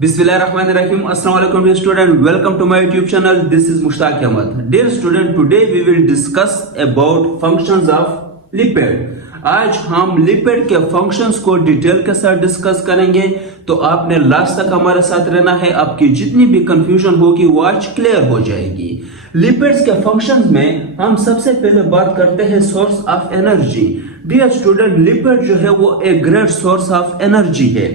Bismillahirrahmanirrahim. Assalamualaikum dear student. Welcome to my YouTube channel. This is Mushtaq Ahmad. Dear student, today we will discuss about functions of lipid. आज हम lipid के functions को detail के साथ discuss करेंगे, तो आपने लास्ट तक हमारे साथ रहना है। आपकी जितनी भी कंफ्यूजन होगी वो आज क्लियर हो जाएगी। लिपिड्स के फंक्शंस में हम सबसे पहले बात करते हैं source of energy. Dear student, lipid जो है वो एक ग्रेट सोर्स ऑफ एनर्जी है।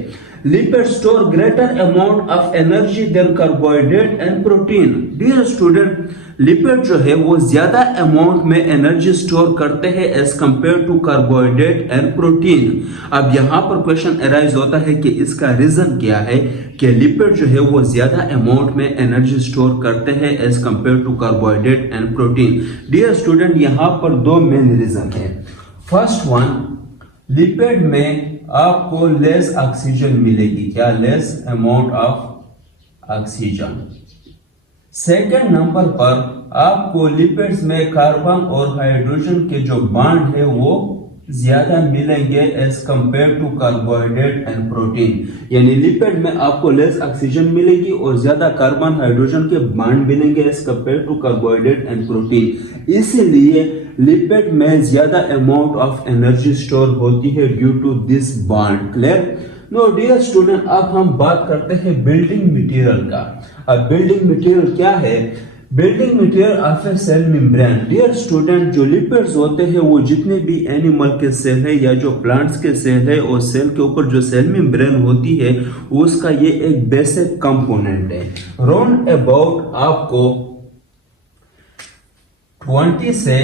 Lipids store greater amount of energy than carbohydrate and protein. Dear student, lipid जो है वो ज्यादा अमाउंट में एनर्जी स्टोर करते हैं as compare to carbohydrate and protein. अब यहाँ पर क्वेश्चन अराइज होता है कि इसका रीजन क्या है कि लिपिड जो है वो ज्यादा अमाउंट में एनर्जी स्टोर करते हैं as compare to carbohydrate and protein. Dear student, यहाँ पर दो मेन रीजन है। फर्स्ट वन, लिपिड में आपको लेस ऑक्सीजन मिलेगी। क्या? Less amount of oxygen. Second number पर आपको लिपिड्स में कार्बन और हाइड्रोजन के जो बॉन्ड है वो ज्यादा मिलेंगे as compare to carbohydrate and protein. यानी लिपिड में आपको लेस ऑक्सीजन मिलेगी और ज्यादा कार्बन हाइड्रोजन के बॉन्ड मिलेंगे as compare to carbohydrate and protein. इसीलिए लिपिड में ज्यादा अमाउंट ऑफ एनर्जी स्टोर होती है due to this bond. Clear? No dear student, अब हम बात करते हैं बिल्डिंग मटेरियल का। अब बिल्डिंग मटेरियल क्या है? Building material of a cell membrane. Dear student, जो लिपिड्स होते हैं वो जितने भी एनिमल के सेल है या जो प्लांट्स के सेल है और सेल के ऊपर जो सेल मेम्ब्रेन होती है उसका ये एक बेसिक कंपोनेंट है। राउंड अबाउट आपको 20 से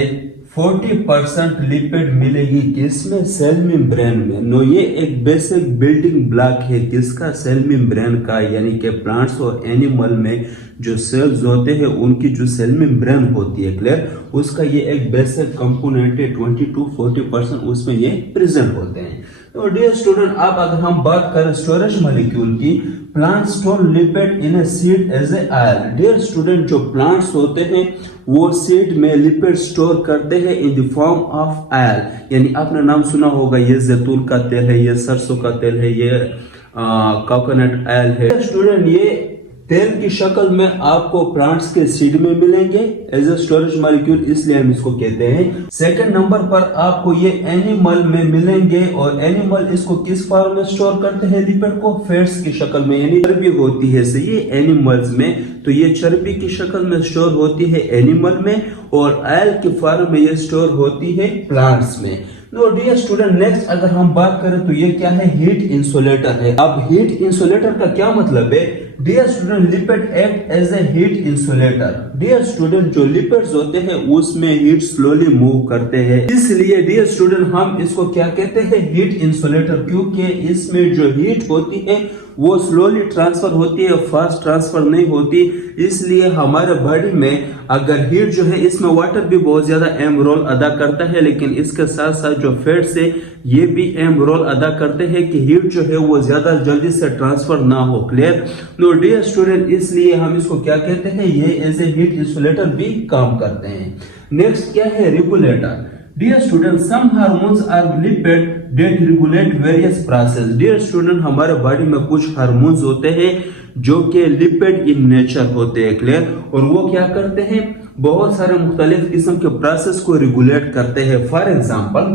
40% लिपिड मिलेगी किसमें? सेल मेम्ब्रेन में। नो, ये एक बेसिक बिल्डिंग ब्लॉक है किसका? सेल मेम्ब्रेन का। यानी कि प्लांट्स और एनिमल में जो सेल्स होते हैं उनकी जो सेल मेम्ब्रेन होती है, क्लियर, उसका ये एक बेसिक कंपोनेंट है। 20 to 40% उसमें ये प्रेजेंट होते हैं। तो डियर स्टूडेंट, अब अगर हम बात करें स्टोरेज मॉलिक्यूल की, plant store lipid in a seed as a oil. Dear student, जो प्लांट्स होते हैं वो सीड में लिपिड स्टोर करते हैं in the form of oil. यानी आपने नाम सुना होगा, ये जैतून का तेल है, ये सरसों का तेल है, ये कोकोनट ऑयल है। स्टूडेंट, ये तेल की शक्ल में आपको प्लांट्स के सीड में मिलेंगे एज ए स्टोरेज मॉलिक्यूल, इसलिए हम इसको कहते हैं। सेकंड नंबर पर आपको ये एनिमल में मिलेंगे और एनिमल इसको किस फॉर्म में स्टोर करते हैं? लिपिड को फैट्स की शक्ल में, यानी चर्बी होती है सही एनिमल्स में, तो ये चर्बी की शक्ल में स्टोर होती है एनिमल में और ऑयल की फॉर्म में ये स्टोर होती है प्लांट्स में। नो डियर स्टूडेंट, नेक्स्ट अगर हम बात करें तो ये क्या है? हीट इंसुलेटर है। अब हीट इंसुलेटर का क्या मतलब है? Dear student, lipid act as a heat insulator. Dear student, जो लिपिड्स होते हैं उसमें हीट स्लोली मूव करते हैं, इसलिए डियर स्टूडेंट हम इसको क्या कहते हैं? Heat insulator. क्योंकि इसमें जो हीट होती है वो स्लोली ट्रांसफर होती है, फास्ट ट्रांसफर नहीं होती। इसलिए हमारे बॉडी में अगर हीट जो है, इसमें वाटर भी बहुत ज्यादा अहम रोल अदा करता है, लेकिन इसके साथ साथ जो फैट्स है ये भी अहम रोल अदा करते हैं कि हीट जो है वो ज्यादा जल्दी से ट्रांसफर ना हो। क्लियर? नो डियर स्टूडेंट, इसलिए हम इसको क्या कहते हैं? ये एज ए हीट इंसुलेटर भी काम करते हैं। नेक्स्ट क्या है? Regulator. Dear students, some hormones are lipid that regulate various process. Dear student, हमारे बॉडी में कुछ हार्मोन्स होते हैं जो कि लिपिड इन नेचर होते हैं। क्लियर? और वो क्या करते हैं? बहुत सारे मुख्तलिफ किस्म के प्रोसेस को रेगुलेट करते हैं। फॉर एग्जाम्पल,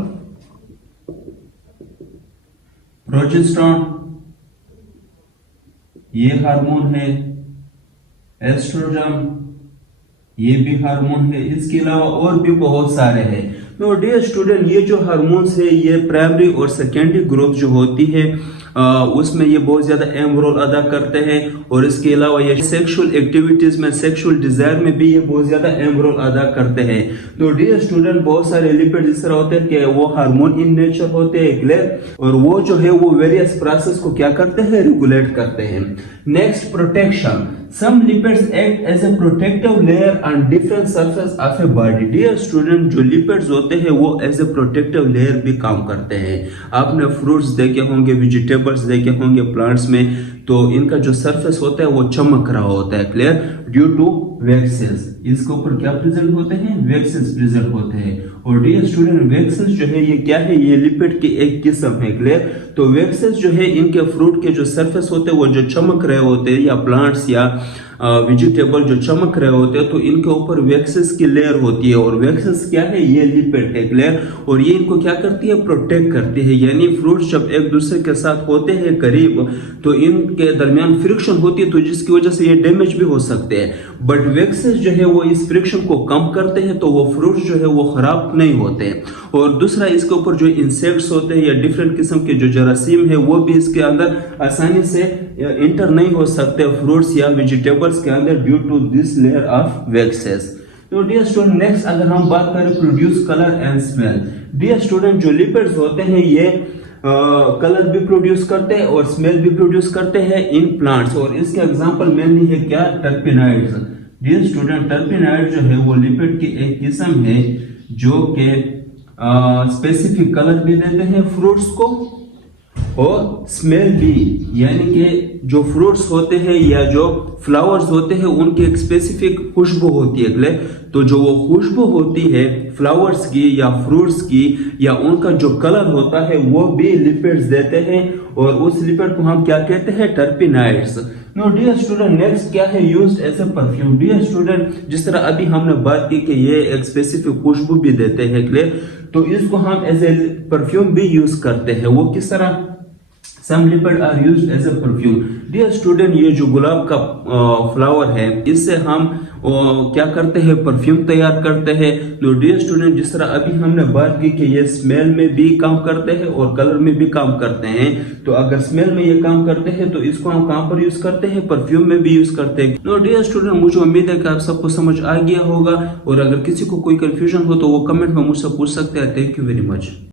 प्रोजेस्टेरोन ये हार्मोन है, एस्ट्रोजन ये भी हार्मोन है, इसके अलावा और भी बहुत सारे हैं। नो डियर स्टूडेंट, ये जो हार्मोन्स है ये प्राइमरी और सेकेंडरी ग्रोथ जो होती है उसमें ये बहुत ज्यादा अहम रोल अदा करते हैं। और इसके अलावा ये सेक्सुअल एक्टिविटीज में, सेक्सुअल डिजायर में भी ये बहुत ज्यादा अहम रोल अदा करते हैं। तो डियर स्टूडेंट, बहुत सारे लिपिड इस तरह होते हैं कि वो हार्मोन इन नेचर होते हैं। क्लियर? और वो जो है वो वेरियस प्रोसेस को क्या करते हैं? रेगुलेट करते हैं। Next, protection. Some lipids act as a protective layer on different surface of a body. Dear student, जो lipids होते हैं वो as a protective layer भी काम करते हैं। आपने फ्रूट्स देखे होंगे, वेजिटेबल्स देखे होंगे प्लांट्स में, तो इनका जो सरफेस होता है वो चमक रहा होता है, क्लियर, ड्यू टू वैक्सेस। इसके ऊपर क्या प्रेजेंट होते हैं, वैक्सेस प्रेजेंट होते हैं। और डियर स्टूडेंट, वैक्सेस जो है ये क्या है, ये लिपिड की एक किस्म है, क्लियर। तो वैक्सेस जो है इनके फ्रूट के जो सरफेस होते हैं वो जो चमक रहे होते हैं, या प्लांट्स या वेजिटेबल जो चमक रहे होते हैं, तो इनके ऊपर वैक्सेस की लेयर होती है। और वैक्सेस क्या है, ये लिपिड है, क्लियर। और ये इनको क्या करती है, प्रोटेक्ट करती है। यानी फ्रूट्स जब एक दूसरे के साथ होते हैं करीब, तो इनके दरमियान फ्रिक्शन होती है, तो जिसकी वजह से ये डैमेज भी हो सकते हैं। बट वैक्सेस जो है वो इस फ्रिक्शन को कम करते हैं, तो वो फ्रूट्स जो है वो खराब नहीं होते। और दूसरा, इसके ऊपर जो इंसेक्ट्स होते हैं या डिफरेंट किस्म के जो जरासीम है वो भी इसके अंदर आसानी से इंटर नहीं हो सकते फ्रूट्स या वेजिटेबल्स के अंदर, due to this layer of waxes. तो डियर स्टूडेंट, नेक्स्ट अगर हम बात करें produce colour and smell. Dear student, जो लिपिड्स होते हैं ये कलर भी प्रोड्यूस करते हैं और स्मेल भी प्रोड्यूस करते हैं इन प्लांट्स। और इसके एग्जांपल मेनली है क्या, टर्पिनाइड्स। डियर स्टूडेंट, टर्पिनाइड जो है वो लिपिड की एक किस्म है जो कि स्पेसिफिक कलर भी देते हैं फ्रूट्स को और स्मेल भी, यानी कि जो फ्रूट्स होते हैं या जो फ्लावर्स होते हैं उनकी एक स्पेसिफिक खुशबू होती है। तो जो वो खुशबू होती है फ्लावर्स की या फ्रूट्स की या उनका जो कलर होता है वो भी लिपिड्स देते हैं, और उस लिपिड को हम क्या कहते हैं, terpenoids. No dear student, next क्या है, used as a perfume. Dear student, जिस तरह अभी हमने बात की कि ये एक स्पेसिफिक खुशबू भी देते हैं, क्लियर, तो इसको हम एज ए परफ्यूम भी यूज करते हैं। वो किस तरह, some lipid are used as a perfume. Dear student, ये जो गुलाब का फ्लावर है इससे हम क्या करते हैं, परफ्यूम तैयार करते हैं। तो डियर स्टूडेंट, जिस तरह अभी हमने बात की कि ये स्मेल में भी काम करते हैं और कलर में भी काम करते हैं, तो अगर स्मेल में ये काम करते हैं तो इसको हम कहां पर यूज करते हैं, परफ्यूम में भी यूज करते हैं। तो डियर स्टूडेंट, मुझे उम्मीद है कि आप सबको समझ आ गया होगा, और अगर किसी को कोई कंफ्यूजन हो तो वो कमेंट में मुझसे पूछ सकते हैं। Thank you very much.